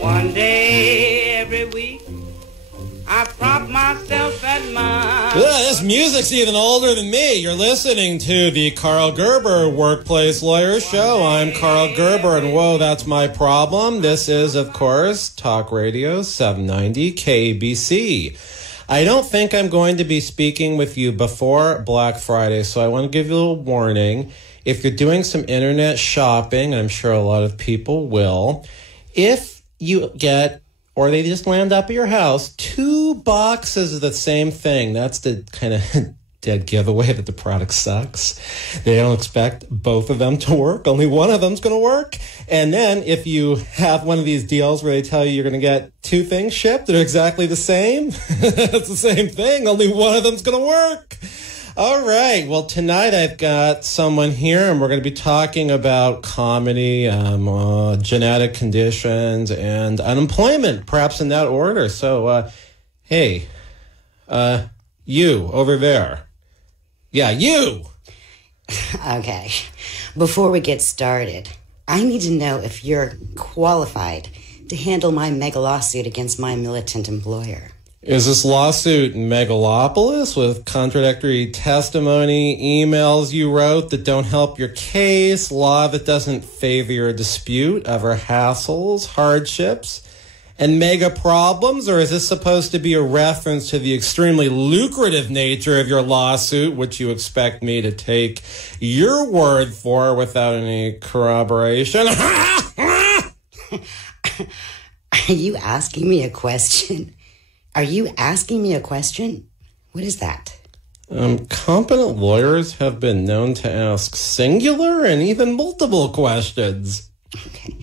One day every week, I prop myself at my... This music's even older than me. You're listening to the Karl Gerber Workplace Lawyer Show. I'm Karl Gerber, and whoa, that's my problem. This is, of course, Talk Radio 790 KABC. I don't think I'm going to be speaking with you before Black Friday, so I want to give you a little warning. If you're doing some internet shopping, and I'm sure a lot of people will, if you get, or they just land up at your house, 2 boxes of the same thing, that's the kind of dead giveaway that the product sucks. They don't expect both of them to work. Only one of them's going to work. And then if you have one of these deals where they tell you you're going to get 2 things shipped that are exactly the same, it's the same thing. Only one of them's going to work. All right. Well, tonight I've got someone here, and we're going to be talking about comedy, genetic conditions, and unemployment, perhaps in that order. So, hey, you over there. Yeah, you. Okay. Before we get started, I need to know if you're qualified to handle my mega lawsuit against my militant employer. Is this lawsuit megalopolis with contradictory testimony, emails you wrote that don't help your case, law that doesn't favor your dispute, other hassles, hardships, and mega problems? Or is this supposed to be a reference to the extremely lucrative nature of your lawsuit, which you expect me to take your word for without any corroboration? Are you asking me a question? Are you asking me a question? What is that? Competent lawyers have been known to ask singular and even multiple questions. Okay.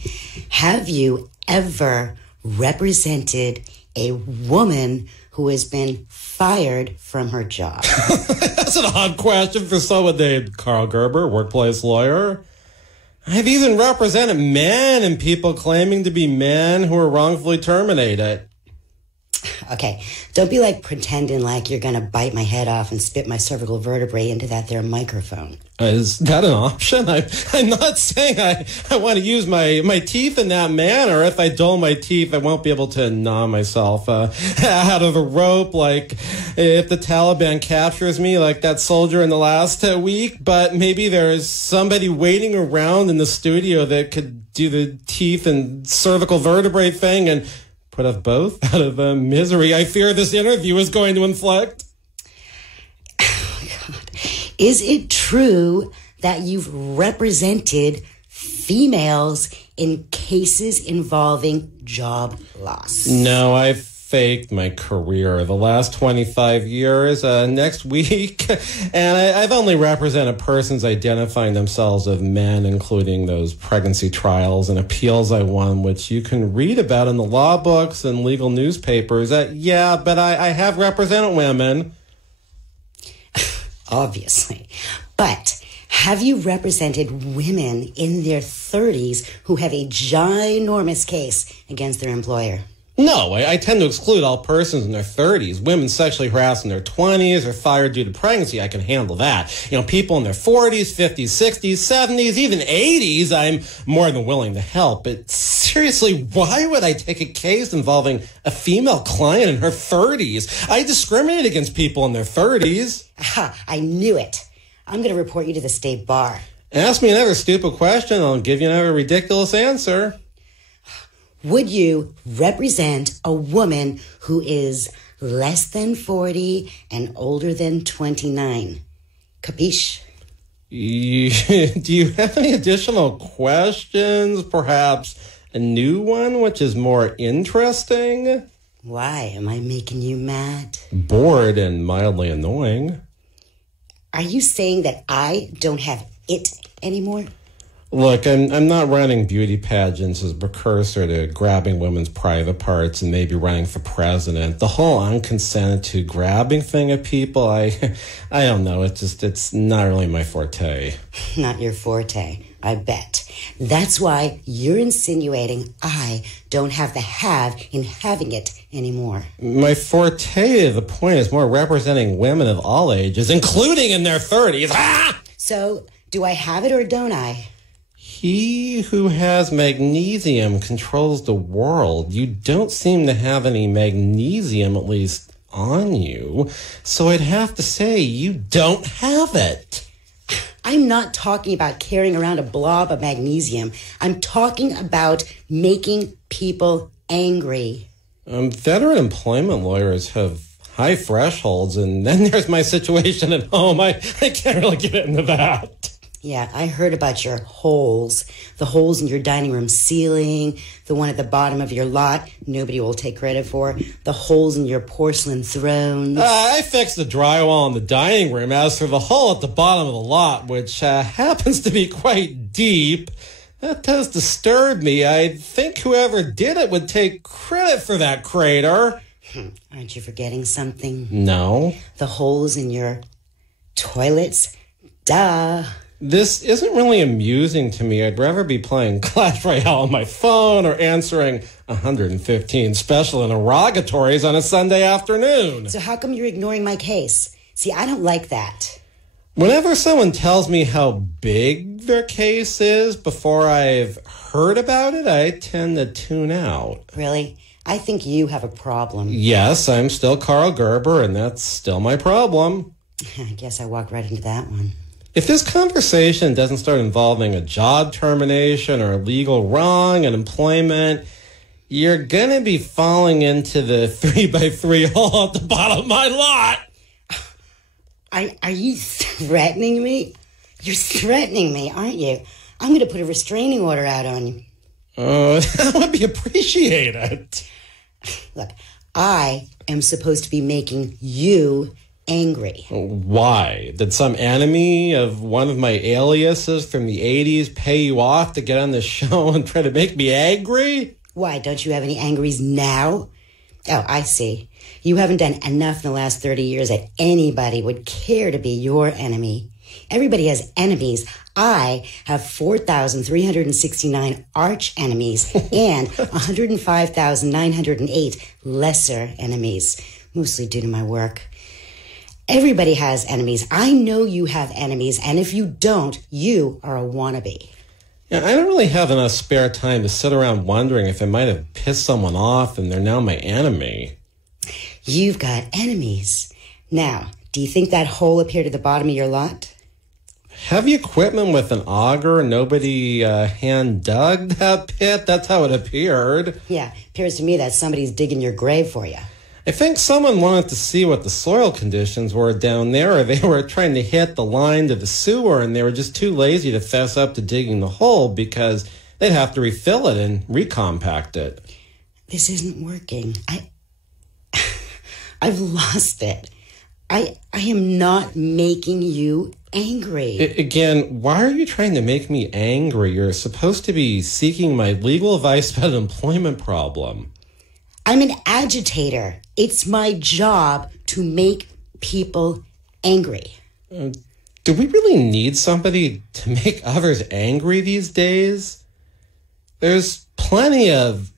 Have you ever represented a woman who has been fired from her job? That's an odd question for someone named Karl Gerber, workplace lawyer. I've even represented men and people claiming to be men who were wrongfully terminated. Okay, don't be like pretending like you're going to bite my head off and spit my cervical vertebrae into that there microphone. Is that an option? I'm not saying I want to use my teeth in that manner. If I dull my teeth, I won't be able to gnaw myself out of a rope like if the Taliban captures me like that soldier in the last week. But maybe there's somebody waiting around in the studio that could do the teeth and cervical vertebrae thing and put us both out of the misery I fear this interview is going to inflict. Oh, God. Is it true that you've represented females in cases involving job loss? No, I've faked my career the last 25 years, next week, and I've only represented persons identifying themselves as men, including those pregnancy trials and appeals I won, which you can read about in the law books and legal newspapers. Yeah, but I have represented women. Obviously. But have you represented women in their 30s who have a ginormous case against their employer? No, I tend to exclude all persons in their 30s. Women sexually harassed in their 20s or fired due to pregnancy, I can handle that. You know, people in their 40s, 50s, 60s, 70s, even 80s, I'm more than willing to help. But seriously, why would I take a case involving a female client in her 30s? I discriminate against people in their 30s. Aha, I knew it. I'm going to report you to the state bar. Ask me another stupid question, I'll give you another ridiculous answer. Would you represent a woman who is less than 40 and older than 29? Capiche? Do you have any additional questions? Perhaps a new one, which is more interesting? Why? Am I making you mad? Bored and mildly annoying. Are you saying that I don't have it anymore? Look, I'm not running beauty pageants as a precursor to grabbing women's private parts and maybe running for president. The whole unconsented to grabbing thing of people, I don't know. It's not really my forte. Not your forte, I bet. That's why you're insinuating I don't have the have in having it anymore. My forte, the point, is more representing women of all ages, including in their 30s. Ah! So, do I have it or don't I? He who has magnesium controls the world. You don't seem to have any magnesium, at least on you. So I'd have to say you don't have it. I'm not talking about carrying around a blob of magnesium. I'm talking about making people angry. Veteran employment lawyers have high thresholds, and then there's my situation at home. I can't really get into that. Yeah, I heard about your holes. The holes in your dining room ceiling, the one at the bottom of your lot nobody will take credit for, the holes in your porcelain thrones. I fixed the drywall in the dining room. As for the hole at the bottom of the lot, which happens to be quite deep, that does disturb me. I think whoever did it would take credit for that crater. Aren't you forgetting something? No. The holes in your toilets? Duh. This isn't really amusing to me. I'd rather be playing Clash Royale on my phone or answering 115 special interrogatories on a Sunday afternoon. So how come you're ignoring my case? See, I don't like that. Whenever someone tells me how big their case is before I've heard about it, I tend to tune out. Really? I think you have a problem. Yes, I'm still Karl Gerber, and that's still my problem. I guess I walked right into that one. If this conversation doesn't start involving a job termination or a legal wrong in employment, you're going to be falling into the 3x3 hole at the bottom of my lot. Are you threatening me? You're threatening me, aren't you? I'm going to put a restraining order out on you. That would be appreciated. Look, I am supposed to be making you angry. Why? Did some enemy of one of my aliases from the 80s pay you off to get on the show and try to make me angry? Why, don't you have any angries now? Oh, I see. You haven't done enough in the last 30 years that anybody would care to be your enemy. Everybody has enemies. I have 4,369 arch enemies and 105,908 lesser enemies, mostly due to my work. Everybody has enemies. I know you have enemies, and if you don't, you are a wannabe. Yeah, I don't really have enough spare time to sit around wondering if I might have pissed someone off and they're now my enemy. You've got enemies. Now, do you think that hole up here to the bottom of your lot? Heavy equipment with an auger. Nobody hand dug that pit. That's how it appeared. Yeah, appears to me that somebody's digging your grave for you. I think someone wanted to see what the soil conditions were down there, or they were trying to hit the line to the sewer, and they were just too lazy to fess up to digging the hole because they'd have to refill it and recompact it. This isn't working. I've lost it. I am not making you angry. Again, why are you trying to make me angry? You're supposed to be seeking my legal advice about an employment problem. I'm an agitator. It's my job to make people angry. Do we really need somebody to make others angry these days? There's plenty of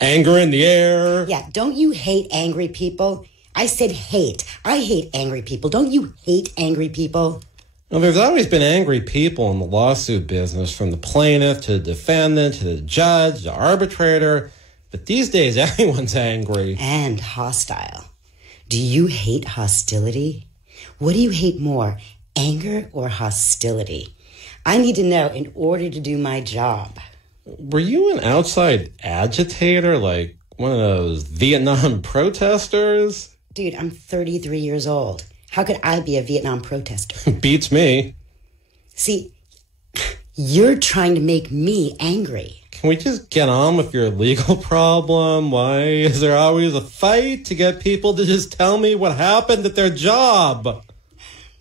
anger in the air. Yeah, don't you hate angry people? I said hate. I hate angry people. Don't you hate angry people? Well, there's always been angry people in the lawsuit business, from the plaintiff to the defendant to the judge, the arbitrator. But these days, everyone's angry. And hostile. Do you hate hostility? What do you hate more, anger or hostility? I need to know in order to do my job. Were you an outside agitator, like one of those Vietnam protesters? Dude, I'm 33 years old. How could I be a Vietnam protester? Beats me. See, you're trying to make me angry. Can we just get on with your legal problem? Why is there always a fight to get people to just tell me what happened at their job?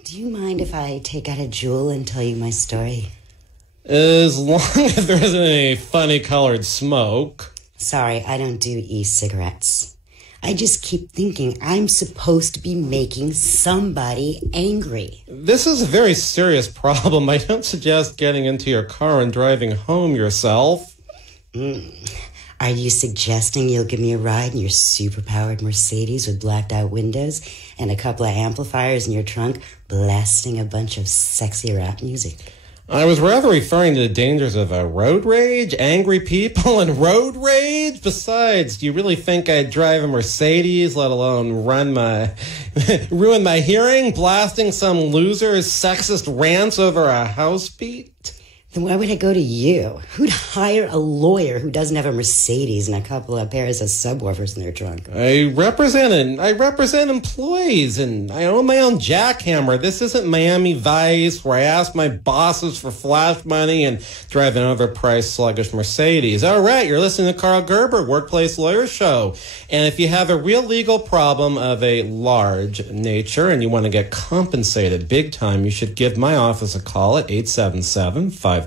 Do you mind if I take out a jewel and tell you my story? As long as there isn't any funny colored smoke. Sorry, I don't do e-cigarettes. I just keep thinking I'm supposed to be making somebody angry. This is a very serious problem. I don't suggest getting into your car and driving home yourself. Are you suggesting you'll give me a ride in your super-powered Mercedes with blacked-out windows and a couple of amplifiers in your trunk blasting a bunch of sexy rap music? I was rather referring to the dangers of road rage, angry people, and road rage. Besides, do you really think I'd drive a Mercedes, let alone ruin my hearing, blasting some loser's sexist rants over a house beat? Then why would I go to you? Who'd hire a lawyer who doesn't have a Mercedes and a couple of pairs of subwoofers in their trunk? I represent employees, and I own my own jackhammer. This isn't Miami Vice, where I ask my bosses for flash money and drive an overpriced, sluggish Mercedes. All right, you're listening to Karl Gerber, Workplace Lawyer Show. And if you have a real legal problem of a large nature and you want to get compensated big time, you should give my office a call at 877-525-0700.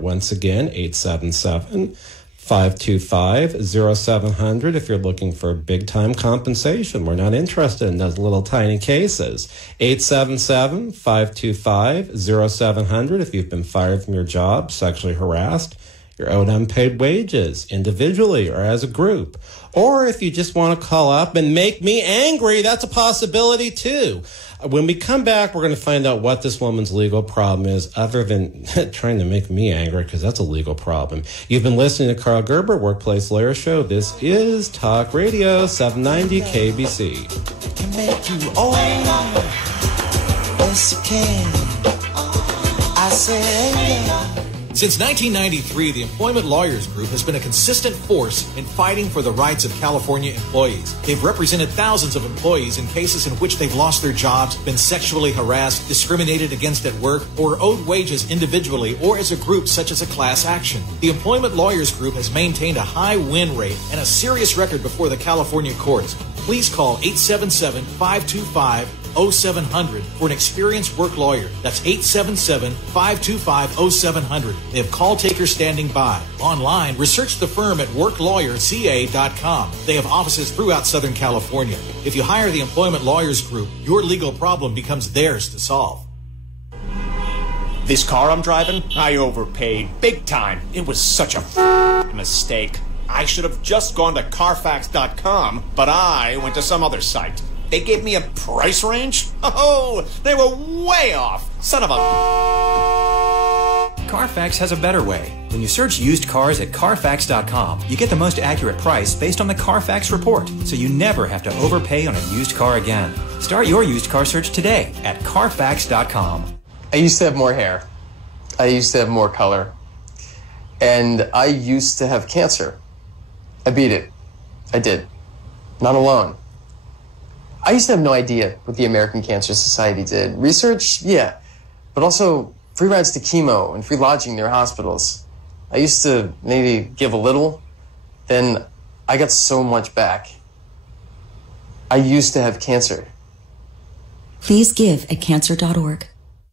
Once again, 877-525-0700 if you're looking for big-time compensation. We're not interested in those little tiny cases. 877-525-0700 if you've been fired from your job, sexually harassed, you're owed unpaid wages, individually or as a group. Or if you just want to call up and make me angry, that's a possibility too. When we come back, we're going to find out what this woman's legal problem is, other than trying to make me angry, because that's a legal problem. You've been listening to Karl Gerber, Workplace Lawyer Show. This is Talk Radio 790 KBC. Can make you old. Yes, it can. I said, Since 1993, the Employment Lawyers Group has been a consistent force in fighting for the rights of California employees. They've represented thousands of employees in cases in which they've lost their jobs, been sexually harassed, discriminated against at work, or owed wages individually or as a group, such as a class action. The Employment Lawyers Group has maintained a high win rate and a serious record before the California courts. Please call 877-525-0700 for an experienced work lawyer. That's 877-525-0700. They have call takers standing by. Online, research the firm at worklawyerca.com. They have offices throughout Southern California. If you hire the Employment Lawyers Group, your legal problem becomes theirs to solve. This car I'm driving, I overpaid big time. It was such a mistake. I should have just gone to Carfax.com, but I went to some other site. They gave me a price range? Oh, they were way off. Son of a... Carfax has a better way. When you search used cars at Carfax.com, you get the most accurate price based on the Carfax report, so you never have to overpay on a used car again. Start your used car search today at Carfax.com. I used to have more hair. I used to have more color. And I used to have cancer. I beat it. I did. Not alone. I used to have no idea what the American Cancer Society did. Research? Yeah. But also free rides to chemo and free lodging near hospitals. I used to maybe give a little. Then I got so much back. I used to have cancer. Please give at cancer.org.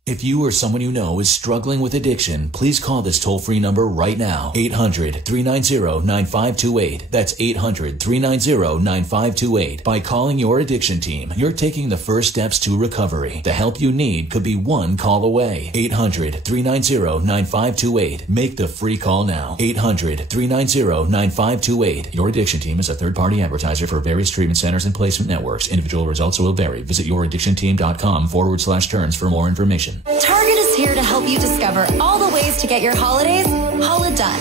If you or someone you know is struggling with addiction, please call this toll-free number right now. 800-390-9528. That's 800-390-9528. By calling your addiction team, you're taking the first steps to recovery. The help you need could be one call away. 800-390-9528. Make the free call now. 800-390-9528. Your addiction team is a third-party advertiser for various treatment centers and placement networks. Individual results will vary. Visit youraddictionteam.com/terms for more information. Target is here to help you discover all the ways to get your holidays done.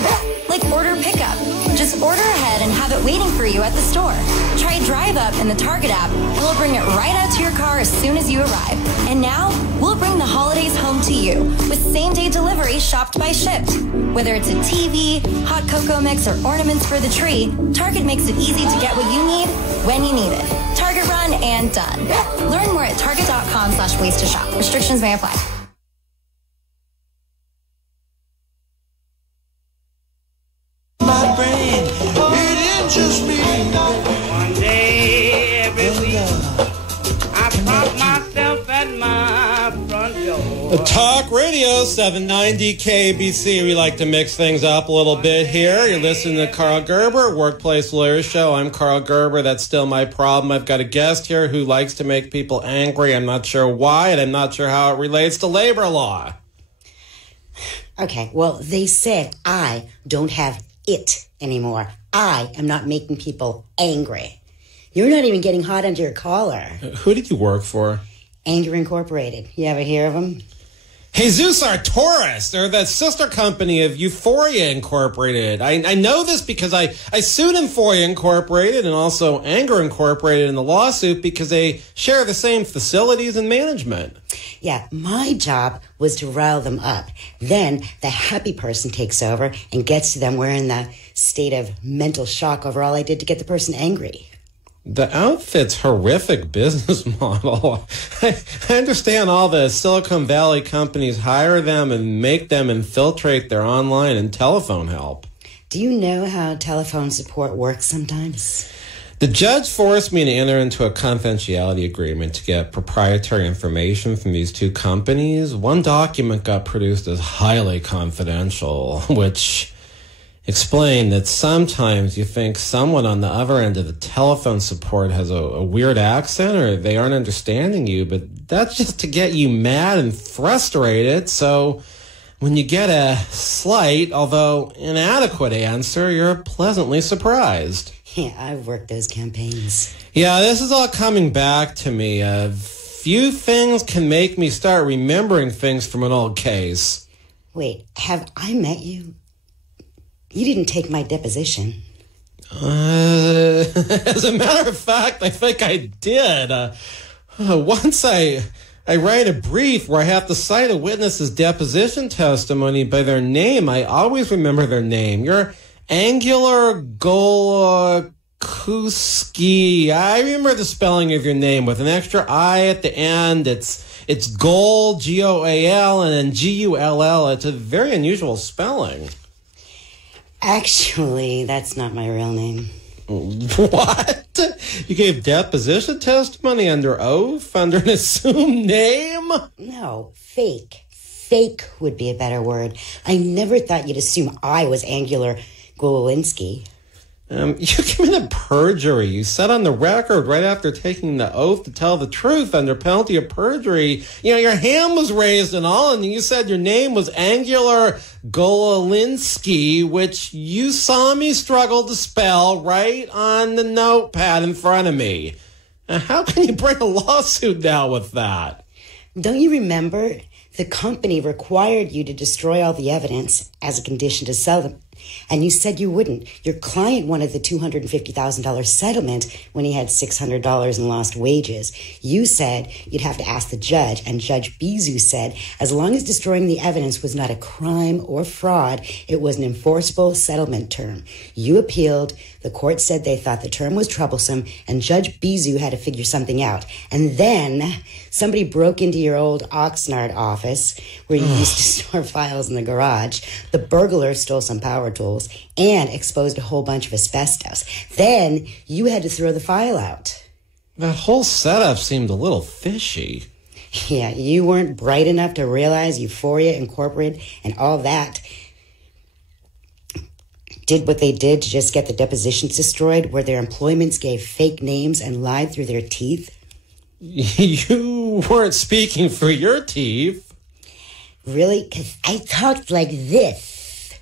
Like order pickup. Just order ahead and have it waiting for you at the store. Try Drive Up in the Target app and we'll bring it right out to your car as soon as you arrive. And now, we'll bring the holidays home to you with same-day delivery shopped by Shipt. Whether it's a TV, hot cocoa mix, or ornaments for the tree, Target makes it easy to get what you need when you need it. Target run and done. Learn more at target.com/ways to shop. Restrictions may apply. my brain, it ain't just me. One day every week, I pop myself at my front door. Talk Radio 790 KABC. We like to mix things up a little bit here. You're listening to Karl Gerber, Workplace Lawyer Show. I'm Karl Gerber. That's still my problem. I've got a guest here who likes to make people angry. I'm not sure why, and I'm not sure how it relates to labor law. Okay, well, they said I don't have it anymore. I am not making people angry. You're not even getting hot under your collar. Who did you work for? Anger Incorporated. You ever hear of them? Jesus Arcturus, they're the sister company of Euphoria Incorporated. I know this because I sued Euphoria Incorporated and also Anger Incorporated in the lawsuit because they share the same facilities and management. Yeah, my job was to rile them up. Then the happy person takes over and gets to them. We're in the state of mental shock over all I did to get the person angry. The outfit's horrific business model. I understand all the Silicon Valley companies hire them and make them infiltrate their online and telephone help. Do you know how telephone support works sometimes? The judge forced me to enter into a confidentiality agreement to get proprietary information from these two companies. One document got produced as highly confidential, which explained that sometimes you think someone on the other end of the telephone support has a weird accent or they aren't understanding you, but that's just to get you mad and frustrated. So when you get a slight, although inadequate answer, you're pleasantly surprised. Yeah, I've worked those campaigns. Yeah, this is all coming back to me. Few things can make me start remembering things from an old case. Wait, have I met you? You didn't take my deposition. As a matter of fact, I think I did. Once I write a brief where I have to cite a witness's deposition testimony by their name, I always remember their name. You're Angular Golakuski. I remember the spelling of your name with an extra I at the end. It's Gol, G-O-A-L, and then G-U-L-L. It's a very unusual spelling. Actually, that's not my real name. What? You gave deposition testimony under oath, under an assumed name? No, fake. Fake would be a better word. I never thought you'd assume I was Angular Golinsky. You committed perjury. You said on the record right after taking the oath to tell the truth under penalty of perjury. You know, your hand was raised and all, and you said your name was Angular Golinsky, which you saw me struggle to spell right on the notepad in front of me. Now, how can you bring a lawsuit now with that? Don't you remember? The company required you to destroy all the evidence as a condition to sell them. And you said you wouldn't. Your client wanted the $250,000 settlement when he had $600 in lost wages. You said you'd have to ask the judge, and Judge Bizu said as long as destroying the evidence was not a crime or fraud, it was an enforceable settlement term. You appealed. The court said they thought the term was troublesome, and Judge Bizu had to figure something out. And then somebody broke into your old Oxnard office where you used to store files in the garage. The burglar stole some power tools and exposed a whole bunch of asbestos. Then you had to throw the file out. That whole setup seemed a little fishy. Yeah, you weren't bright enough to realize Euphoria Incorporated and all that did what they did to just get the depositions destroyed, where their employments gave fake names and lied through their teeth. You weren't speaking for your teeth. Really? Because I talked like this.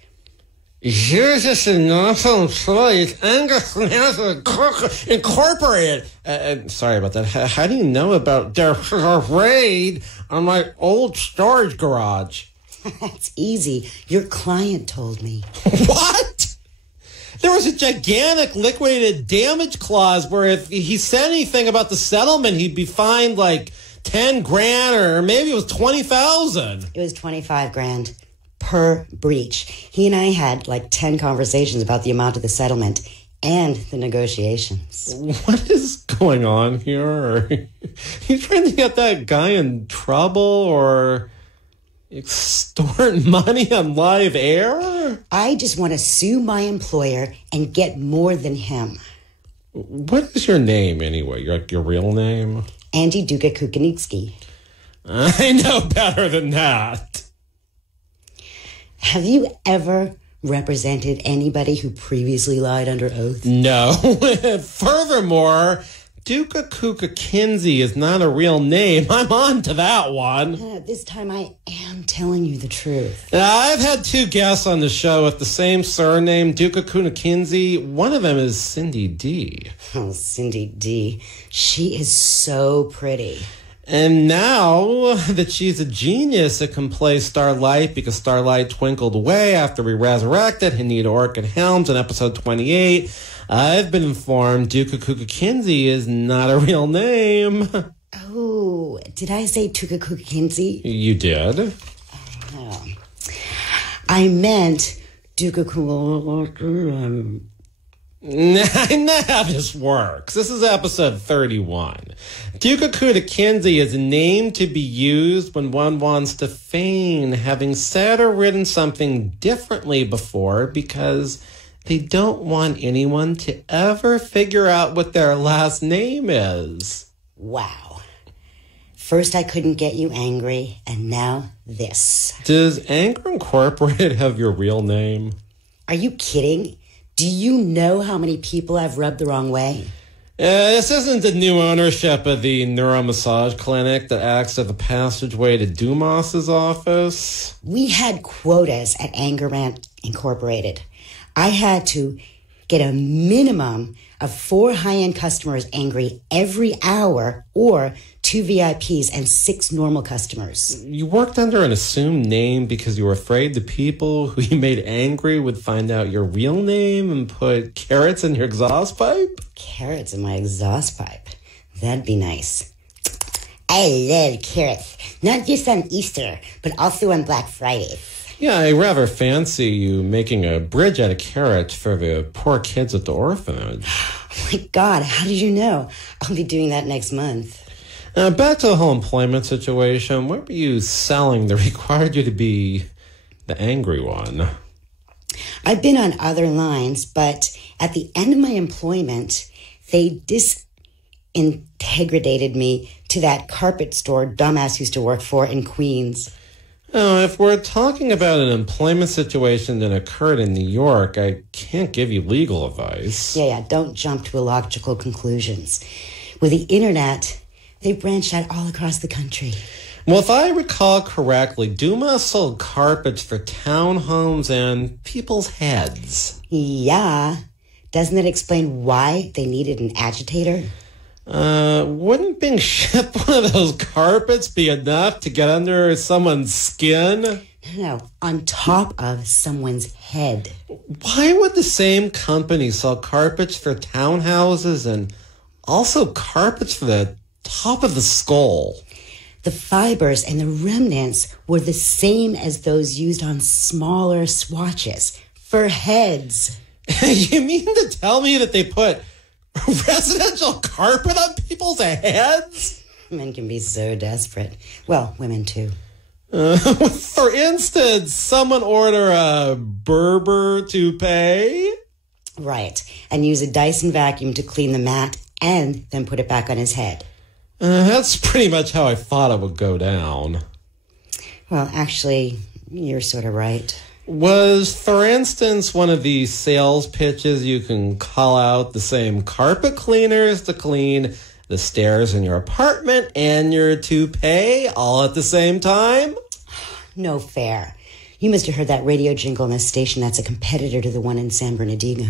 You're just an awful employee. Angus Incorporated. Sorry about that. How do you know about their raid on my old storage garage? That's easy. Your client told me. What? There was a gigantic liquidated damage clause where if he said anything about the settlement, he'd be fined like 10 grand or maybe it was 20,000. It was 25 grand per breach. He and I had like 10 conversations about the amount of the settlement and the negotiations. What is going on here? Are you trying to get that guy in trouble or extort money on live air? I just want to sue my employer and get more than him. What is your name anyway? Your real name? Angie Duka Kukanitsky. I know better than that. Have you ever represented anybody who previously lied under oath? No. Furthermore, Duka Kuka Kinsey is not a real name. I'm on to that one. This time I am telling you the truth. I've had 2 guests on the show with the same surname, Duka Kuka Kinsey. One of them is Cindy D. Oh, Cindy D. She is so pretty. And now that she's a genius that can play Starlight because Starlight twinkled away after we resurrected Hanita Orchid Helms in episode 28, I've been informed Duka Kuka Kinsey is not a real name. Oh, did I say Tuka Kuka Kinsey? You did. Oh. I meant Duka Kuka. I know how this works. This is episode 31. Duka Kuka Kinsey is a name to be used when one wants to feign having said or written something differently before because they don't want anyone to ever figure out what their last name is. Wow. First I couldn't get you angry, and now this. Does Anger Incorporated have your real name? Are you kidding? Do you know how many people I've rubbed the wrong way? This isn't the new ownership of the neuromassage clinic that acts as the passageway to Dumas's office. We had quotas at Anger Rant Incorporated. I had to get a minimum of 4 high-end customers angry every hour or 2 VIPs and 6 normal customers. You worked under an assumed name because you were afraid the people who you made angry would find out your real name and put carrots in your exhaust pipe? Carrots in my exhaust pipe? That'd be nice. I love carrots. Not just on Easter, but also on Black Friday. Yeah, I rather fancy you making a bridge out of carrots for the poor kids at the orphanage. Oh my God, how did you know? I'll be doing that next month. Back to the whole employment situation. What were you selling that required you to be the angry one? I've been on other lines, but at the end of my employment, they disintegrated me to that carpet store dumbass used to work for in Queens. Oh, if we're talking about an employment situation that occurred in New York, I can't give you legal advice. Yeah, don't jump to illogical conclusions. With the internet, they've branched out all across the country. Well, if I recall correctly, Dumas sold carpets for townhomes and people's heads. Yeah. Doesn't that explain why they needed an agitator? Wouldn't being shipped one of those carpets be enough to get under someone's skin? No, on top of someone's head. Why would the same company sell carpets for townhouses and also carpets for the top of the skull? The fibers and the remnants were the same as those used on smaller swatches for heads. You mean to tell me that they put residential carpet on people's heads? Men can be so desperate. Well, women too. For instance, someone order a Berber toupee? Right, and use a Dyson vacuum to clean the mat and then put it back on his head. That's pretty much how I thought it would go down. Well, actually, you're sort of right. Was, for instance, one of these sales pitches you can call out the same carpet cleaners to clean the stairs in your apartment and your toupee all at the same time? No fair. You must have heard that radio jingle on this station that's a competitor to the one in San Bernardino.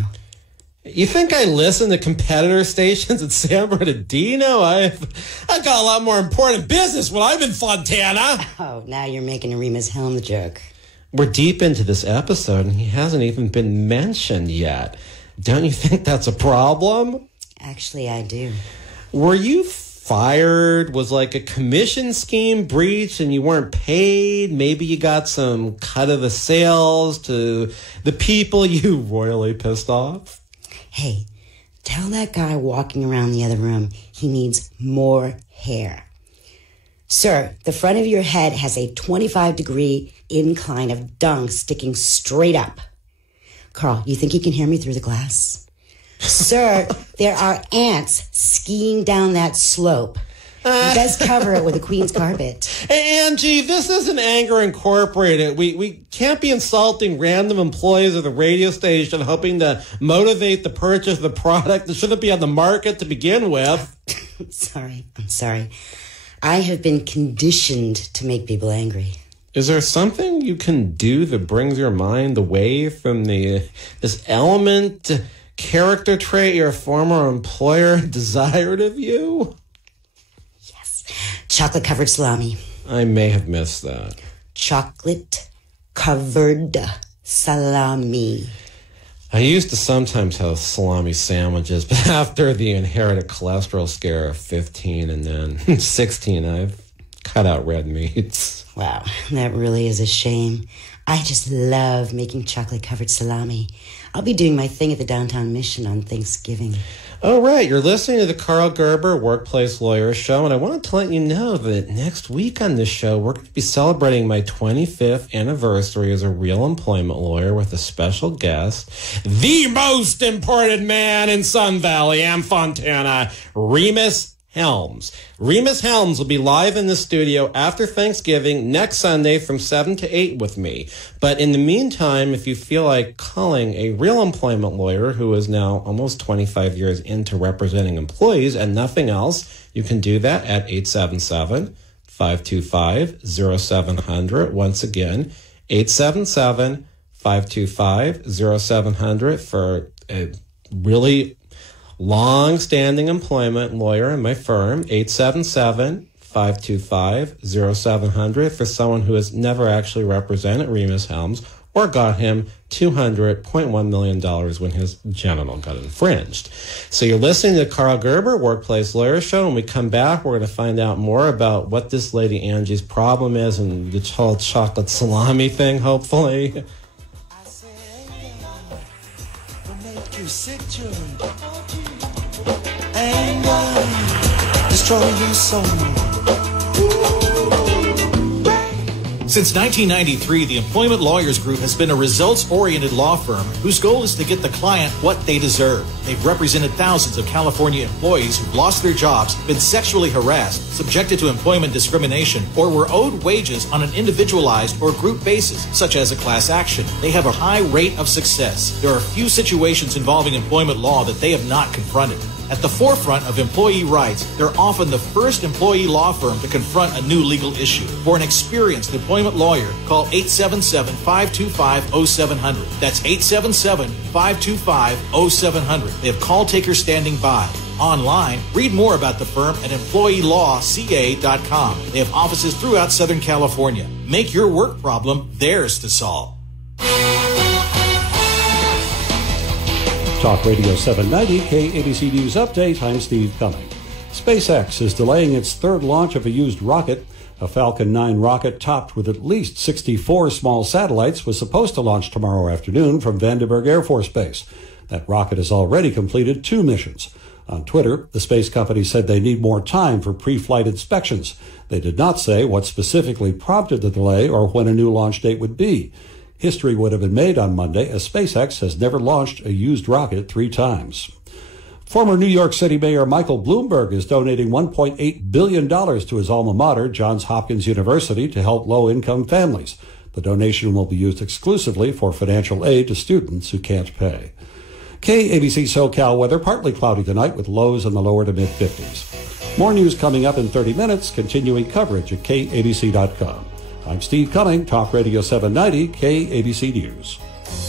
You think I listen to competitor stations in San Bernardino? I've got a lot more important business when I'm in Fontana. Oh, now you're making a Remus Helms joke. We're deep into this episode, and he hasn't even been mentioned yet. Don't you think that's a problem? Actually, I do. Were you fired? Was like a commission scheme breached and you weren't paid? Maybe you got some cut of the sales to the people you royally pissed off? Hey, tell that guy walking around the other room he needs more hair. Sir, the front of your head has a 25-degree incline of dung sticking straight up. Carl, you think you can hear me through the glass? Sir, there are ants skiing down that slope. Best cover it with a queen's carpet. Hey, Angie, this isn't Anger Incorporated. We can't be insulting random employees of the radio station hoping to motivate the purchase of the product that shouldn't be on the market to begin with. I'm sorry. I have been conditioned to make people angry. Is there something you can do that brings your mind away from this element, character trait your former employer desired of you? Yes. Chocolate-covered salami. I may have missed that. Chocolate-covered salami. I used to sometimes have salami sandwiches, but after the inherited cholesterol scare of 15 and then 16, I've cut out red meats. Wow, that really is a shame. I just love making chocolate-covered salami. I'll be doing my thing at the Downtown Mission on Thanksgiving. Oh, right. You're listening to the Karl Gerber Workplace Lawyer Show, and I wanted to let you know that next week on this show, we're going to be celebrating my 25th anniversary as a real employment lawyer with a special guest, the most important man in Sun Valley and Fontana, Remus Helms. Remus Helms will be live in the studio after Thanksgiving next Sunday from 7 to 8 with me. But in the meantime, if you feel like calling a real employment lawyer who is now almost 25 years into representing employees and nothing else, you can do that at 877-525-0700. Once again, 877-525-0700 for a really long-standing employment lawyer in my firm, 877-525-0700 for someone who has never actually represented Remus Helms or got him $200.1 million when his genital got infringed. So you're listening to the Karl Gerber Workplace Lawyer Show. When we come back, we're going to find out more about what this lady Angie's problem is and the whole chocolate salami thing, hopefully. Destroy your soul. Since 1993, the Employment Lawyers Group has been a results-oriented law firm whose goal is to get the client what they deserve. They've represented thousands of California employees who've lost their jobs, been sexually harassed, subjected to employment discrimination, or were owed wages on an individualized or group basis, such as a class action. They have a high rate of success. There are few situations involving employment law that they have not confronted. At the forefront of employee rights, they're often the first employee law firm to confront a new legal issue. For an experienced employment lawyer, call 877-525-0700. That's 877-525-0700. They have call takers standing by. Online, read more about the firm at employeelawca.com. They have offices throughout Southern California. Make your work problem theirs to solve. Talk Radio 790, KABC News Update. I'm Steve Cumming. SpaceX is delaying its third launch of a used rocket. A Falcon 9 rocket topped with at least 64 small satellites was supposed to launch tomorrow afternoon from Vandenberg Air Force Base. That rocket has already completed 2 missions. On Twitter, the space company said they need more time for pre-flight inspections. They did not say what specifically prompted the delay or when a new launch date would be. History would have been made on Monday, as SpaceX has never launched a used rocket 3 times. Former New York City Mayor Michael Bloomberg is donating $1.8 billion to his alma mater, Johns Hopkins University, to help low-income families. The donation will be used exclusively for financial aid to students who can't pay. KABC SoCal weather, partly cloudy tonight with lows in the lower to mid-50s. More news coming up in 30 minutes, continuing coverage at KABC.com. I'm Steve Cumming, Talk Radio 790, KABC News.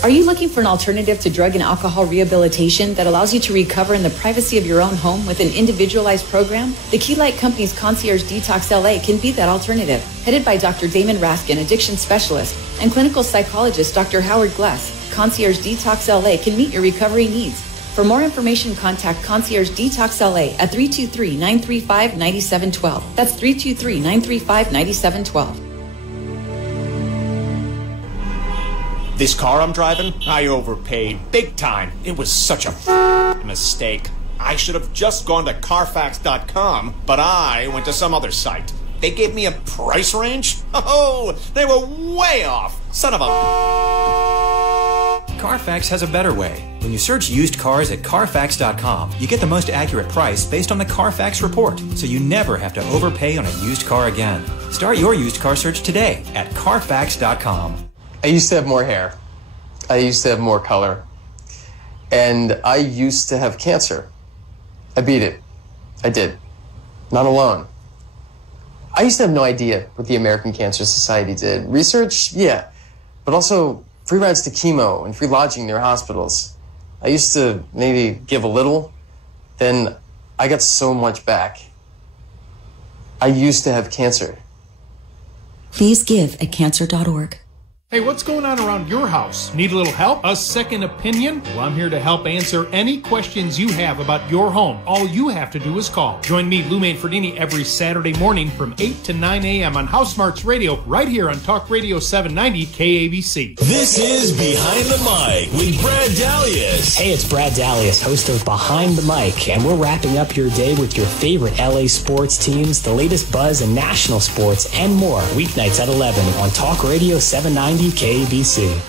Are you looking for an alternative to drug and alcohol rehabilitation that allows you to recover in the privacy of your own home with an individualized program? The Key Light Company's Concierge Detox LA can be that alternative. Headed by Dr. Damon Raskin, addiction specialist, and clinical psychologist Dr. Howard Gless, Concierge Detox LA can meet your recovery needs. For more information, contact Concierge Detox LA at 323-935-9712. That's 323-935-9712. This car I'm driving, I overpaid big time. It was such a mistake. I should have just gone to Carfax.com, but I went to some other site. They gave me a price range? Oh, they were way off. Son of a... Carfax has a better way. When you search used cars at Carfax.com, you get the most accurate price based on the Carfax report, so you never have to overpay on a used car again. Start your used car search today at Carfax.com. I used to have more hair. I used to have more color. And I used to have cancer. I beat it. I did. Not alone. I used to have no idea what the American Cancer Society did. Research? Yeah. But also free rides to chemo and free lodging near hospitals. I used to maybe give a little. Then I got so much back. I used to have cancer. Please give at cancer.org. Hey, what's going on around your house? Need a little help? A second opinion? Well, I'm here to help answer any questions you have about your home. All you have to do is call. Join me, Lou Manfredini, every Saturday morning from 8 to 9 a.m. on House Smarts Radio, right here on Talk Radio 790 KABC. This is Behind the Mic with Brad Dalius. Hey, it's Brad Dalius, host of Behind the Mic, and we're wrapping up your day with your favorite LA sports teams, the latest buzz in national sports, and more. Weeknights at 11 on Talk Radio 790 KABC.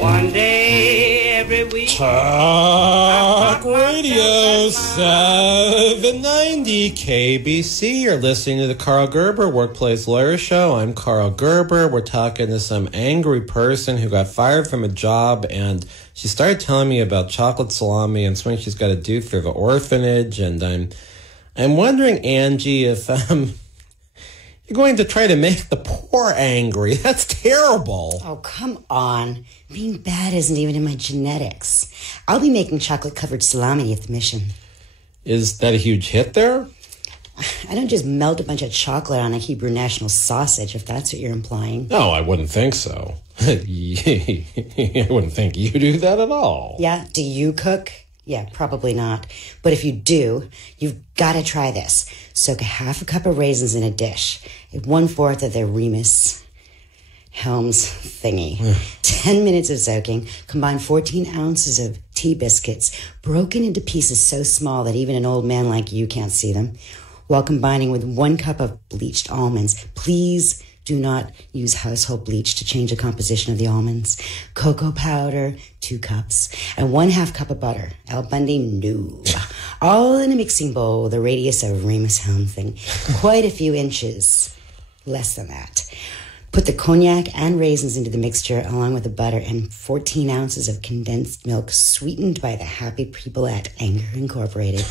One day every week. Talk Radio 790 KBC. You're listening to the Karl Gerber Workplace Lawyer Show. I'm Karl Gerber. We're talking to some angry person who got fired from a job, and she started telling me about chocolate salami and something she's got to do for the orphanage. And I'm wondering, Angie, if you're going to try to make the poor angry. That's terrible. Oh, come on. Being bad isn't even in my genetics. I'll be making chocolate-covered salami at the mission. Is that a huge hit there? I don't just melt a bunch of chocolate on a Hebrew national sausage, if that's what you're implying. No, I wouldn't think so. I wouldn't think you do that at all. Yeah? Do you cook? Yeah, probably not. But if you do, you've got to try this. Soak a half a cup of raisins in a dish. 1/4 of the Remus Helms thingy. 10 minutes of soaking. Combine 14 ounces of tea biscuits, broken into pieces so small that even an old man like you can't see them, while combining with 1 cup of bleached almonds. Please do not use household bleach to change the composition of the almonds. Cocoa powder, 2 cups, and 1/2 cup of butter. Al Bundy, no. All in a mixing bowl with a radius of Remus Helm thing. Quite a few inches. Less than that. Put the cognac and raisins into the mixture along with the butter and 14 ounces of condensed milk sweetened by the happy people at Anger Incorporated.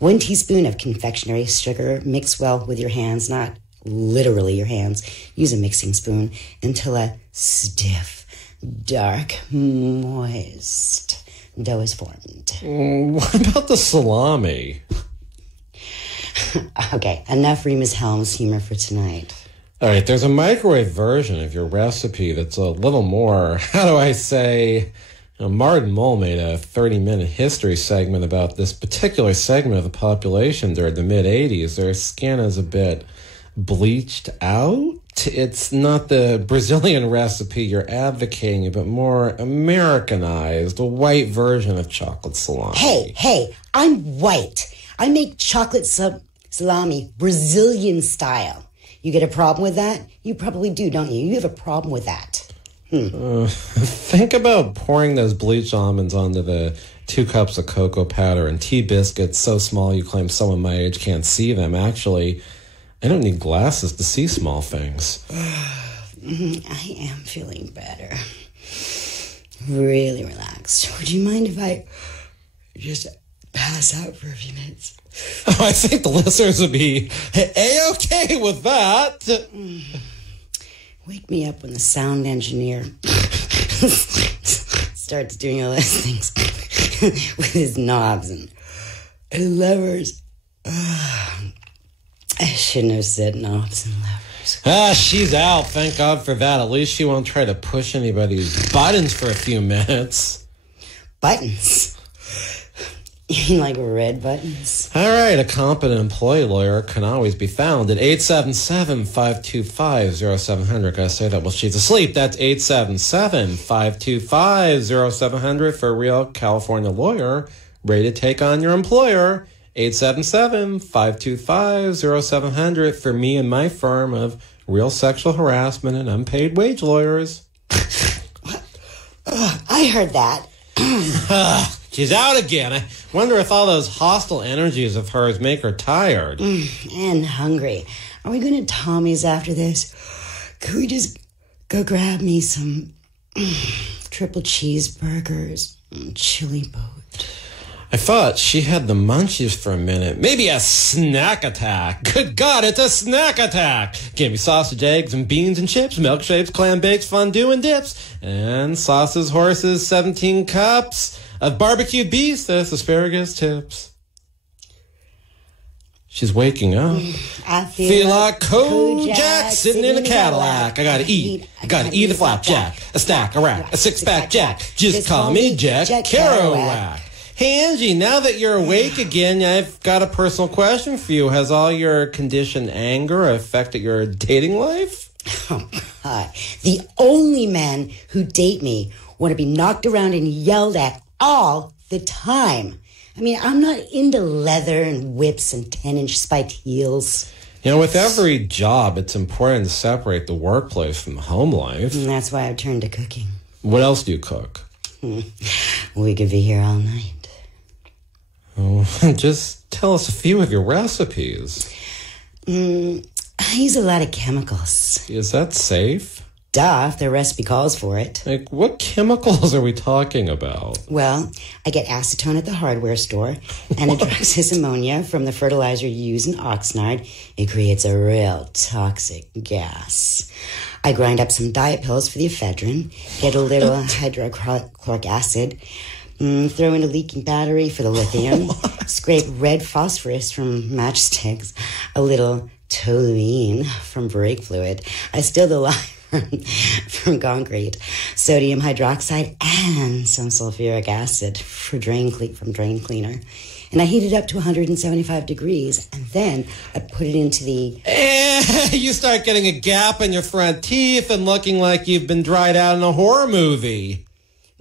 1 teaspoon of confectionery sugar. Mix well with your hands, not literally your hands. Use a mixing spoon until a stiff, dark, moist dough is formed. What about the salami? Okay, enough Remus Helms humor for tonight. All right, there's a microwave version of your recipe that's a little more, how do I say, Martin Mull made a 30-minute history segment about this particular segment of the population during the mid-'80s. Their skin is a bit bleached out. It's not the Brazilian recipe you're advocating, but more Americanized, a white version of chocolate salami. Hey, I'm white. I make chocolate salami Brazilian style. You get a problem with that? You probably do, don't you? You have a problem with that. Think about pouring those bleached almonds onto the 2 cups of cocoa powder and tea biscuits so small you claim someone my age can't see them. Actually, I don't need glasses to see small things. I am feeling better. Really relaxed. Would you mind if I just pass out for a few minutes? Oh, I think the listeners would be A-okay with that. Wake me up when the sound engineer starts doing all those things with his knobs and levers. I shouldn't have said knobs and levers. She's out. Thank God for that. At least she won't try to push anybody's buttons for a few minutes. Buttons? You mean like red buttons? All right, a competent employee lawyer can always be found at 877-525-0700. Gotta say that while she's asleep. That's 877-525-0700 for a real California lawyer ready to take on your employer. 877-525-0700 for me and my firm of real sexual harassment and unpaid wage lawyers. I heard that. She's out again. I wonder if all those hostile energies of hers make her tired. And hungry. Are we going to Tommy's after this? Could we just go grab me some triple cheeseburgers and chili boat? I thought she had the munchies for a minute. Maybe a snack attack. Good God, it's a snack attack. Give me sausage, eggs, and beans and chips, milkshakes, clam bakes, fondue, and dips. And sauces, horses, 17 cups of barbecued beef, this asparagus tips. She's waking up. I feel like Kojak sitting in a Cadillac. I gotta eat. I gotta eat a flapjack, a stack, a rack, a six-pack Jack. Just call me Jack Kerouac. Hey, Angie, now that you're awake again, I've got a personal question for you. Has all your conditioned anger affected your dating life? Oh, God. The only men who date me want to be knocked around and yelled at all the time. I mean, I'm not into leather and whips and 10-inch spiked heels. You know, with every job, it's important to separate the workplace from the home life. And that's why I've turned to cooking. What else do you cook? We could be here all night. Oh, just tell us a few of your recipes. I use a lot of chemicals. Is that safe? Duh, if the recipe calls for it. Like, what chemicals are we talking about? Well, I get acetone at the hardware store, and hydroxyammonia from the fertilizer you use in Oxnard. It creates a real toxic gas. I grind up some diet pills for the ephedrine, get a little hydrochloric acid, throw in a leaking battery for the lithium, scrape red phosphorus from matchsticks, a little toluene from brake fluid. I still the lime from concrete, sodium hydroxide, and some sulfuric acid from drain cleaner. And I heat it up to 175 degrees, and then I put it into the... You start getting a gap in your front teeth and looking like you've been dried out in a horror movie.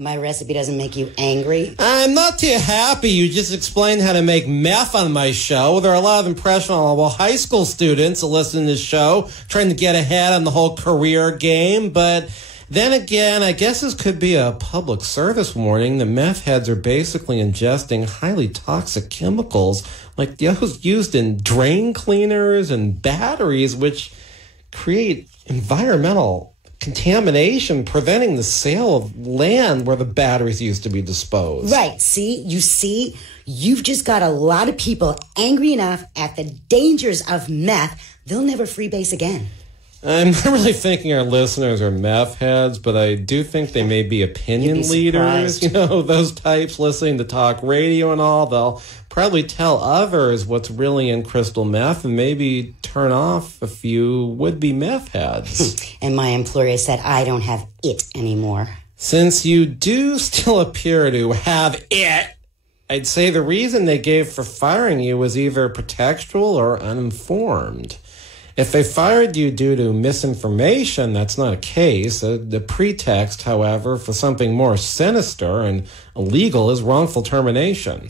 My recipe doesn't make you angry? I'm not too happy you just explained how to make meth on my show. There are a lot of impressionable high school students who listen to this show trying to get ahead on the whole career game. But then again, I guess this could be a public service warning. The meth heads are basically ingesting highly toxic chemicals like those used in drain cleaners and batteries, which create environmental contamination, preventing the sale of land where the batteries used to be disposed. Right, you've just got a lot of people angry enough at the dangers of meth, they'll never freebase again. I'm not really thinking our listeners are meth heads, but I do think they may be opinion leaders. You know, those types listening to talk radio and all. They'll probably tell others what's really in crystal meth and maybe turn off a few would-be meth heads. And my employer said I don't have it anymore. Since you do still appear to have it, I'd say the reason they gave for firing you was either pretextual or uninformed. If they fired you due to misinformation, that's not a case. The pretext, however, for something more sinister and illegal is wrongful termination.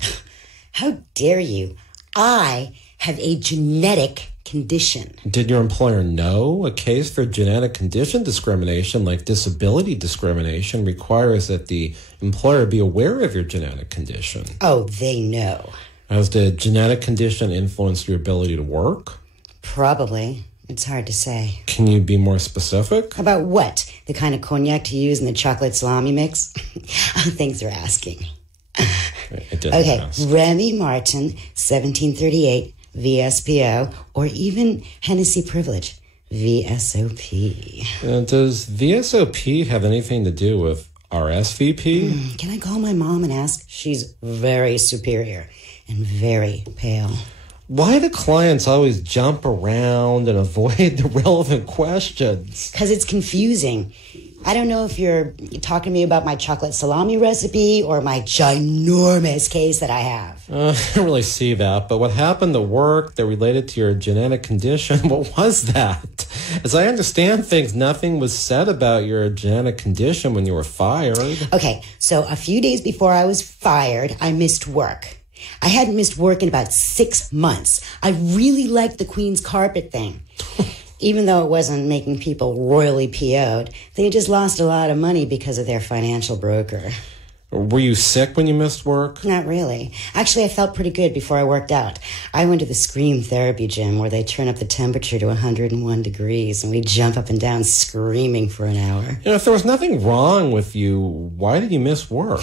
How dare you? I have a genetic condition. Did your employer know a case for genetic condition discrimination, like disability discrimination, requires that the employer be aware of your genetic condition? Oh, they know. Has the genetic condition influenced your ability to work? Probably. It's hard to say. Can you be more specific? About what? The kind of cognac to use in the chocolate salami mix? Thanks for asking. Okay, Remy Martin, 1738, VSPO, or even Hennessy Privilege, VSOP. Does VSOP have anything to do with RSVP? Can I call my mom and ask? She's very superior and very pale. Why do clients always jump around and avoid the relevant questions? Because it's confusing. I don't know if you're talking to me about my chocolate salami recipe or my ginormous case that I have. I don't really see that, but what happened to work that related to your genetic condition, what was that? As I understand things, nothing was said about your genetic condition when you were fired. Okay, so a few days before I was fired, I missed work. I hadn't missed work in about 6 months. I really liked the Queen's carpet thing. Even though it wasn't making people royally PO'd, they just lost a lot of money because of their financial broker. Were you sick when you missed work? Not really. Actually, I felt pretty good before I worked out. I went to the Scream Therapy Gym where they turn up the temperature to 101 degrees and we jump up and down screaming for an hour. You know, if there was nothing wrong with you, why did you miss work?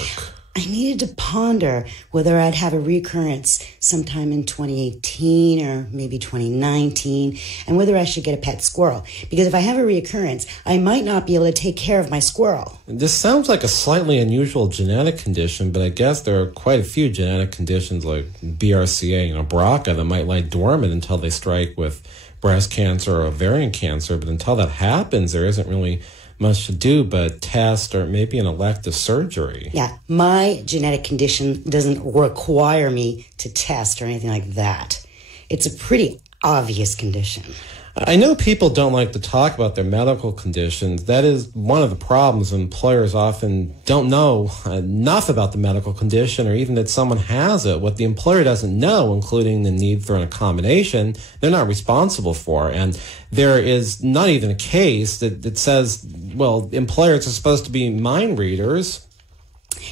I needed to ponder whether I'd have a recurrence sometime in 2018 or maybe 2019, and whether I should get a pet squirrel. Because if I have a recurrence, I might not be able to take care of my squirrel. This sounds like a slightly unusual genetic condition, but I guess there are quite a few genetic conditions like BRCA and BRCA that might lie dormant until they strike with breast cancer or ovarian cancer. But until that happens, there isn't really much to do but test or maybe an elective surgery. Yeah, my genetic condition doesn't require me to test or anything like that. It's a pretty obvious condition. I know people don't like to talk about their medical conditions. That is one of the problems. Employers often don't know enough about the medical condition or even that someone has it. What the employer doesn't know, including the need for an accommodation, they're not responsible for. And there is not even a case that says, well, employers are supposed to be mind readers.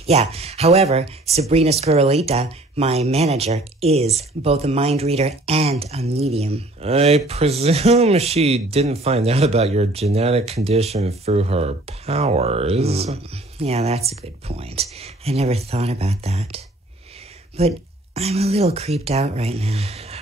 Yeah, however, Sabrina Scarolita, my manager, is both a mind reader and a medium. I presume she didn't find out about your genetic condition through her powers. Yeah, that's a good point. I never thought about that. But I'm a little creeped out right now.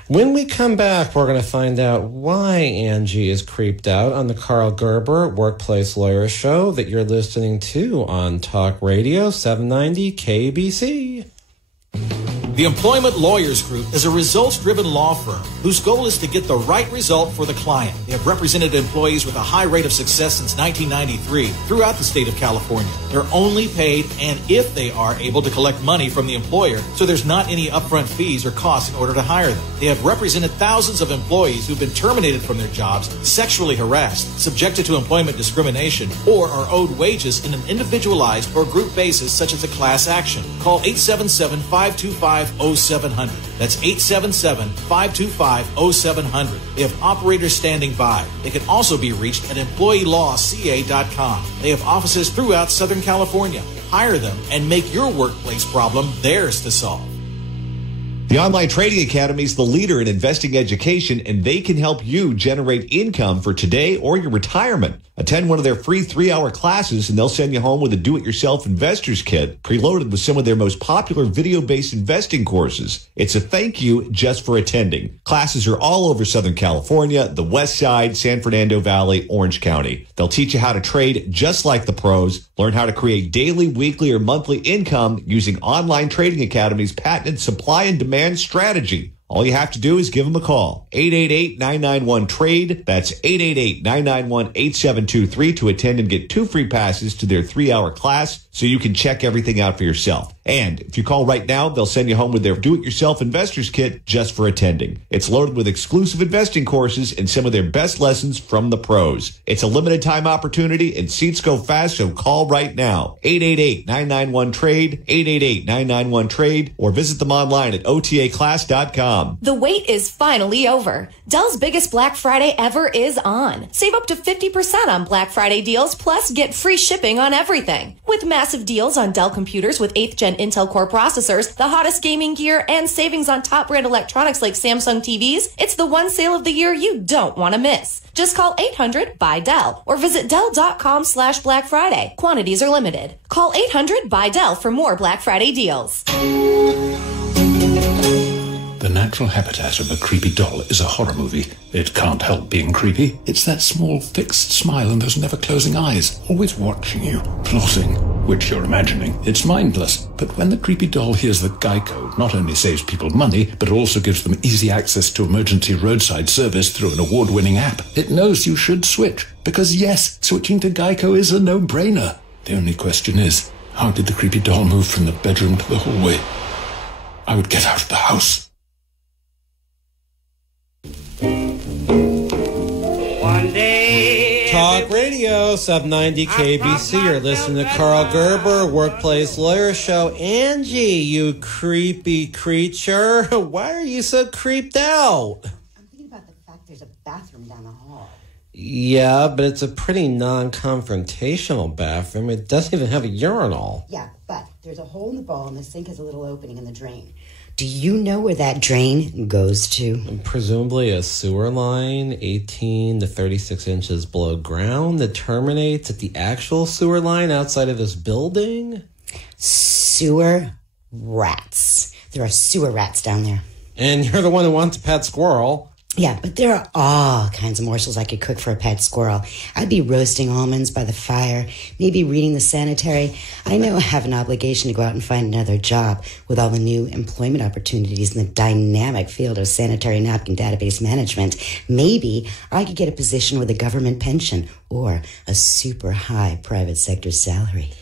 When we come back, we're going to find out why Angie is creeped out on the Karl Gerber Workplace Lawyer Show that you're listening to on Talk Radio 790 KABC. The Employment Lawyers Group is a results-driven law firm whose goal is to get the right result for the client. They have represented employees with a high rate of success since 1993 throughout the state of California. They're only paid and if they are able to collect money from the employer, so there's not any upfront fees or costs in order to hire them. They have represented thousands of employees who've been terminated from their jobs, sexually harassed, subjected to employment discrimination, or are owed wages in an individualized or group basis such as a class action. Call 877-525-0700. That's 877-525-0700. They have operators standing by. They can also be reached at employeelawca.com. They have offices throughout Southern California. Hire them and make your workplace problem theirs to solve. The Online Trading Academy is the leader in investing education, and they can help you generate income for today or your retirement. Attend one of their free 3-hour classes, and they'll send you home with a do-it-yourself investor's kit, preloaded with some of their most popular video-based investing courses. It's a thank you just for attending. Classes are all over Southern California, the West Side, San Fernando Valley, Orange County. They'll teach you how to trade just like the pros, learn how to create daily, weekly, or monthly income using Online Trading Academy's patented supply and demand strategy. All you have to do is give them a call. 888-991-TRADE. That's 888-991-8723 to attend and get 2 free passes to their 3-hour class so you can check everything out for yourself. And if you call right now, they'll send you home with their do-it-yourself investor's kit just for attending. It's loaded with exclusive investing courses and some of their best lessons from the pros. It's a limited time opportunity and seats go fast, so call right now. 888-991-TRADE, 888-991-TRADE, or visit them online at otaclass.com. The wait is finally over. Dell's biggest Black Friday ever is on. Save up to 50% on Black Friday deals, plus get free shipping on everything. With massive deals on Dell computers with 8th Gen Intel Core processors, the hottest gaming gear, and savings on top brand electronics like Samsung TVs, it's the one sale of the year you don't want to miss. Just call 800-BUY-DELL or visit Dell.com/Black Friday. Quantities are limited. Call 800-BUY-DELL for more Black Friday deals. The natural habitat of a creepy doll is a horror movie. It can't help being creepy. It's that small fixed smile and those never closing eyes, always watching you, plotting, which you're imagining. It's mindless. But when the creepy doll hears that Geico not only saves people money, but also gives them easy access to emergency roadside service through an award-winning app, it knows you should switch. Because yes, switching to Geico is a no-brainer. The only question is, how did the creepy doll move from the bedroom to the hallway? I would get out of the house. One day. Talk Radio 790 KBC. You're listening to Karl Gerber, Workplace Lawyer Show. Angie, you creepy creature. Why are you so creeped out? I'm thinking about the fact there's a bathroom down the hall. Yeah, but it's a pretty non-confrontational bathroom. It doesn't even have a urinal. Yeah, but there's a hole in the bowl and the sink has a little opening in the drain. Do you know where that drain goes to? Presumably a sewer line 18 to 36 inches below ground that terminates at the actual sewer line outside of this building? Sewer rats. There are sewer rats down there. And you're the one who wants a pet squirrel. Yeah, but there are all kinds of morsels I could cook for a pet squirrel. I'd be roasting almonds by the fire, maybe reading the sanitary. I know I have an obligation to go out and find another job with all the new employment opportunities in the dynamic field of sanitary napkin database management. Maybe I could get a position with a government pension or a super high private sector salary.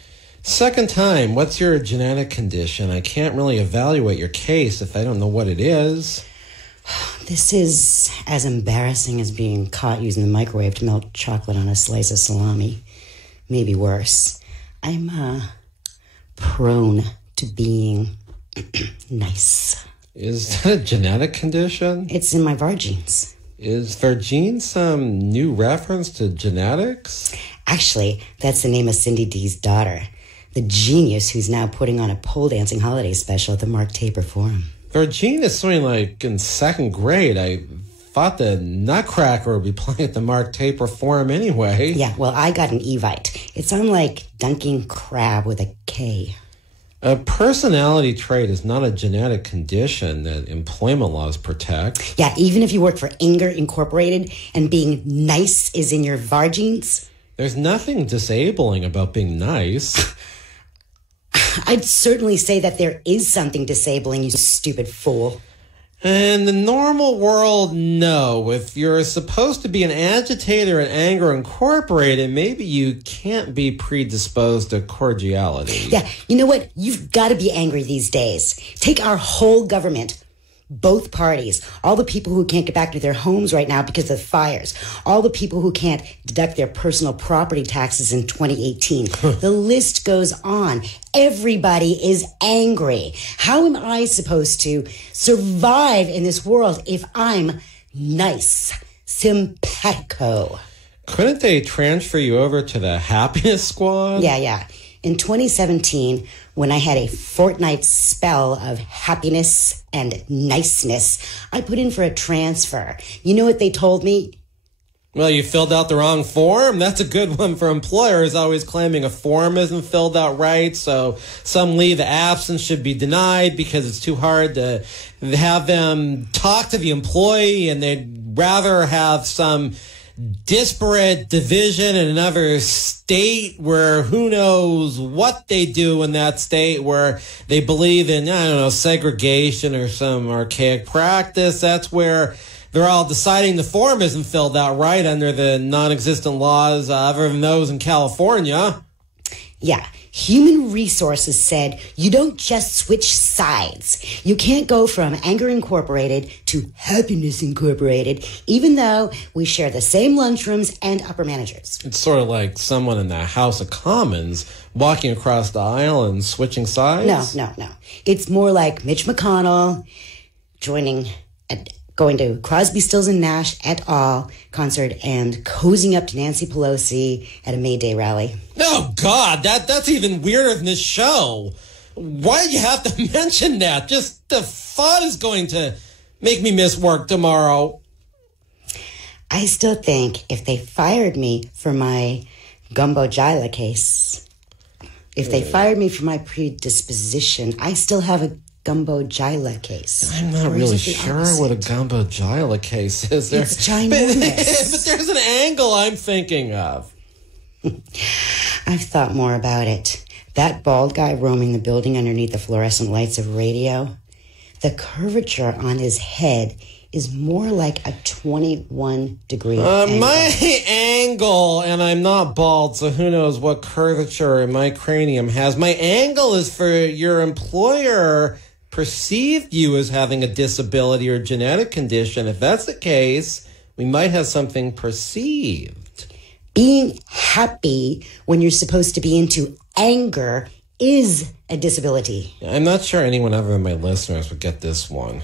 Second time, what's your genetic condition? I can't really evaluate your case if I don't know what it is. This is as embarrassing as being caught using the microwave to melt chocolate on a slice of salami. Maybe worse. I'm prone to being nice. Is that a genetic condition? It's in my VAR genes. Is Vargene some new reference to genetics? Actually, that's the name of Cindy D's daughter, the genius who's now putting on a pole dancing holiday special at the Mark Taper Forum. Vargene is something like in second grade. I thought the Nutcracker would be playing at the Mark Taper Forum anyway. Yeah, well, I got an Evite. It's on like dunking crab with a K. A personality trait is not a genetic condition that employment laws protect. Yeah, even if you work for Inger Incorporated and being nice is in your VAR genes. There's nothing disabling about being nice. I'd certainly say that there is something disabling, you stupid fool. In the normal world, no. If you're supposed to be an agitator at Anger Incorporated, maybe you can't be predisposed to cordiality. Yeah, you know what? You've got to be angry these days. Take our whole government. Both parties, all the people who can't get back to their homes right now because of fires, all the people who can't deduct their personal property taxes in 2018. The list goes on. Everybody is angry. How am I supposed to survive in this world if I'm nice, simpatico? Couldn't they transfer you over to the happiness squad? Yeah. In 2017, when I had a fortnight spell of happiness and niceness, I put in for a transfer. You know what they told me? Well, you filled out the wrong form? That's a good one for employers, always claiming a form isn't filled out right, so some leave of absence should be denied because it's too hard to have them talk to the employee, and they'd rather have some disparate division in another state where who knows what they do in that state, where they believe in, I don't know, segregation or some archaic practice. That's where they're all deciding the form isn't filled out right under the non-existent laws other than those in California. Yeah. Human Resources said you don't just switch sides. You can't go from Anger Incorporated to Happiness Incorporated, even though we share the same lunchrooms and upper managers. It's sort of like someone in the House of Commons walking across the aisle and switching sides? No. It's more like Mitch McConnell going to Crosby, Stills, and Nash et al. Concert and cozying up to Nancy Polosi at a May Day rally. Oh, God, that's even weirder than this show. Why do you have to mention that? Just the thought is going to make me miss work tomorrow. I still think if they fired me for my gumbo gila case, if they fired me for my predisposition, I still have a gumbo gila case. I'm not really sure what a gumbo gila case is. It's ginormous. But there's an angle I'm thinking of. I've thought more about it. That bald guy roaming the building underneath the fluorescent lights of radio, the curvature on his head is more like a 21-degree angle. My angle, and I'm not bald, so who knows what curvature my cranium has. My angle is for your employer perceived you as having a disability or genetic condition. If that's the case, we might have something perceived. Being happy when you're supposed to be into anger is a disability. I'm not sure anyone other than my listeners would get this one.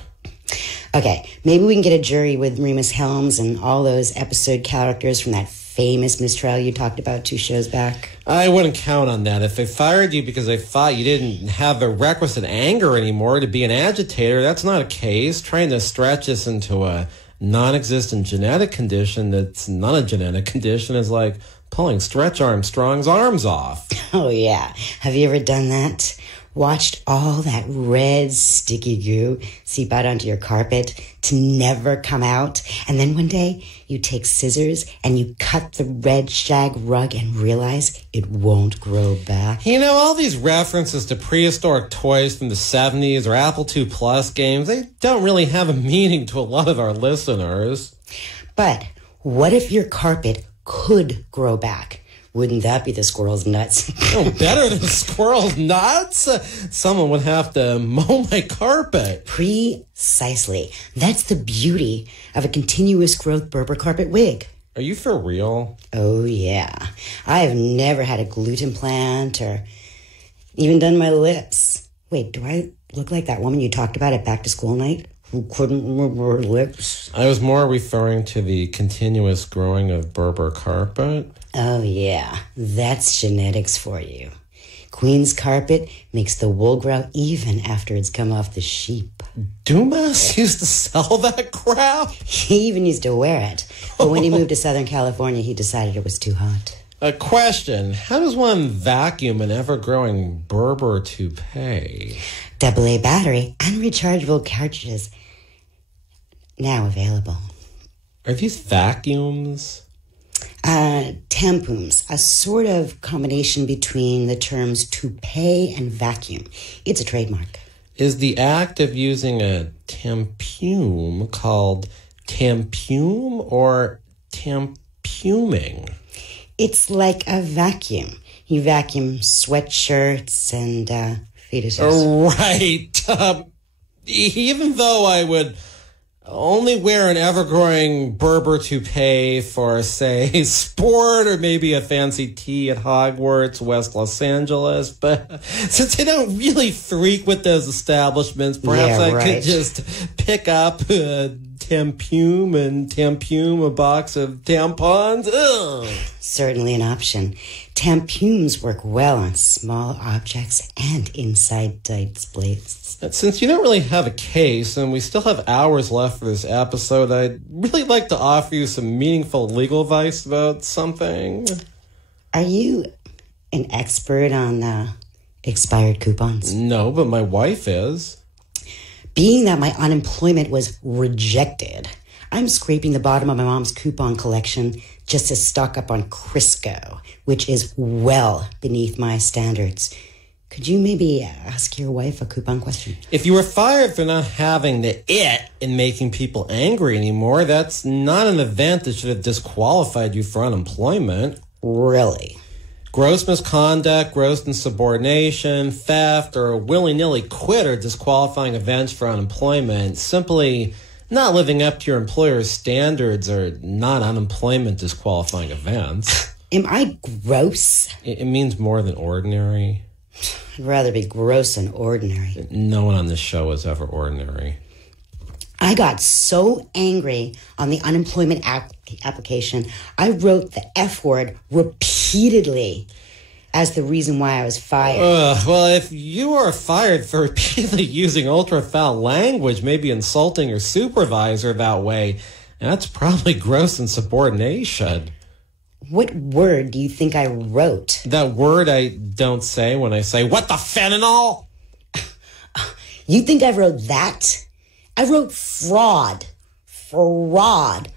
Okay, maybe we can get a jury with Remus Helms and all those episode characters from that famous mistrial you talked about 2 shows back. I wouldn't count on that. If they fired you because they thought you didn't have the requisite anger anymore to be an agitator, that's not a case. Trying to stretch this into a non-existent genetic condition that's not a genetic condition is like pulling Stretch Armstrong's arms off. Oh, yeah. Have you ever done that? Watched all that red sticky goo seep out onto your carpet to never come out, and then one day you take scissors and you cut the red shag rug and realize it won't grow back. You know, all these references to prehistoric toys from the 70s or Apple II Plus games, they don't really have a meaning to a lot of our listeners. But what if your carpet could grow back? Wouldn't that be the squirrel's nuts? Oh, better than squirrel's nuts? Someone would have to mow my carpet. Precisely. That's the beauty of a continuous growth Berber carpet wig. Are you for real? Oh, yeah. I have never had a gluten plant or even done my lips. Wait, do I look like that woman you talked about at back to school night who couldn't move her lips? I was more referring to the continuous growing of Berber carpet. Oh, yeah. That's genetics for you. Queen's carpet makes the wool grow even after it's come off the sheep. Dumas used to sell that crap? He even used to wear it. But when he moved to Southern California, he decided it was too hot. A question. How does one vacuum an ever-growing Berber toupee? AA battery and rechargeable cartridges now available. Are these vacuums? Tampooms, a sort of combination between the terms toupee and vacuum. It's a trademark. Is the act of using a tampume called tampume or tampuming? It's like a vacuum. You vacuum sweatshirts and fetuses. Right. Even though I would only wear an ever-growing Berber toupee for, say, sport or maybe a fancy tea at Hogwarts, West Los Angeles. But since I don't really frequent those establishments, perhaps I could just pick up a tampume and tampume a box of tampons. Ugh. Certainly an option. Tampumes work well on small objects and inside tight plates. Since you don't really have a case and we still have hours left for this episode, I'd really like to offer you some meaningful legal advice about something. Are you an expert on expired coupons? No, but my wife is. Being that my unemployment was rejected, I'm scraping the bottom of my mom's coupon collection just to stock up on Crisco, which is well beneath my standards. Could you maybe ask your wife a coupon question? If you were fired for not having the it in making people angry anymore, that's not an event that should have disqualified you for unemployment. Really? Gross misconduct, gross insubordination, theft, or willy-nilly quit are disqualifying events for unemployment. Simply not living up to your employer's standards are not unemployment disqualifying events. Am I gross? It means more than ordinary. I'd rather be gross than ordinary. No one on this show is ever ordinary. I got so angry on the unemployment application, I wrote the F word repeatedly as the reason why I was fired. Well, if you are fired for repeatedly using ultra-foul language, maybe insulting your supervisor that way, that's probably gross insubordination. What word do you think I wrote? That word I don't say when I say, what the fentanyl? You think I wrote that? I wrote fraud. Fraud.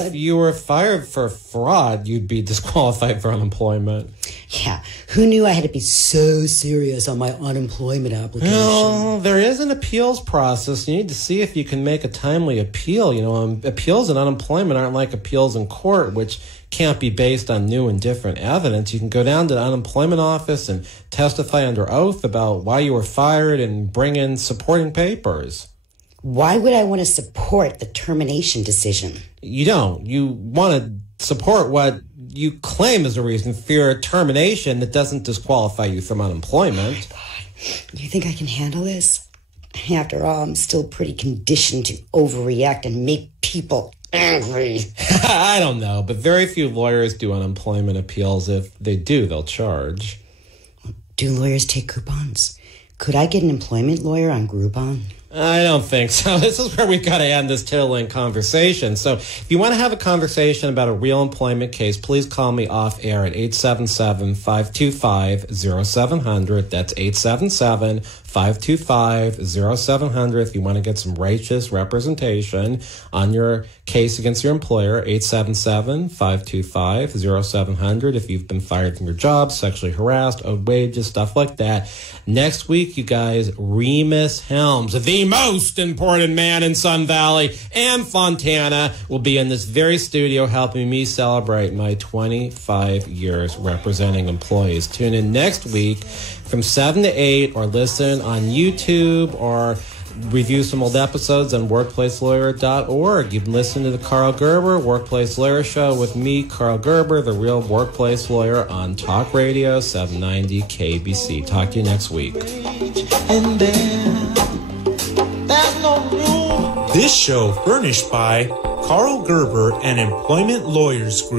If you were fired for fraud, you'd be disqualified for unemployment. Yeah, who knew I had to be so serious on my unemployment application? Well, there is an appeals process. You need to see if you can make a timely appeal. You know, appeals in unemployment aren't like appeals in court, which can't be based on new and different evidence. You can go down to the unemployment office and testify under oath about why you were fired and bring in supporting papers. Why would I want to support the termination decision? You don't. You want to support what you claim is a reason for your termination that doesn't disqualify you from unemployment. Oh my God. You think I can handle this? After all, I'm still pretty conditioned to overreact and make people angry. I don't know, but very few lawyers do unemployment appeals. If they do, they'll charge. Do lawyers take coupons? Could I get an employment lawyer on Groupon? I don't think so. This is where we've got to end this tiddling conversation. So if you want to have a conversation about a real employment case, please call me off air at 877-525-0700. That's 877-525-0700. If you want to get some righteous representation on your case against your employer, 877-525-0700. If you've been fired from your job, sexually harassed, owed wages, stuff like that. Next week, you guys, Remus Helms, the most important man in Sun Valley and Fontana, will be in this very studio helping me celebrate my 25 years representing employees. Tune in next week from 7 to 8, or listen on YouTube, or review some old episodes on workplacelawyer.org. You've been listening to the Karl Gerber Workplace Lawyer Show with me, Karl Gerber, the real workplace lawyer, on Talk Radio 790 KBC. Talk to you next week. This show furnished by Karl Gerber and Employment Lawyers Group.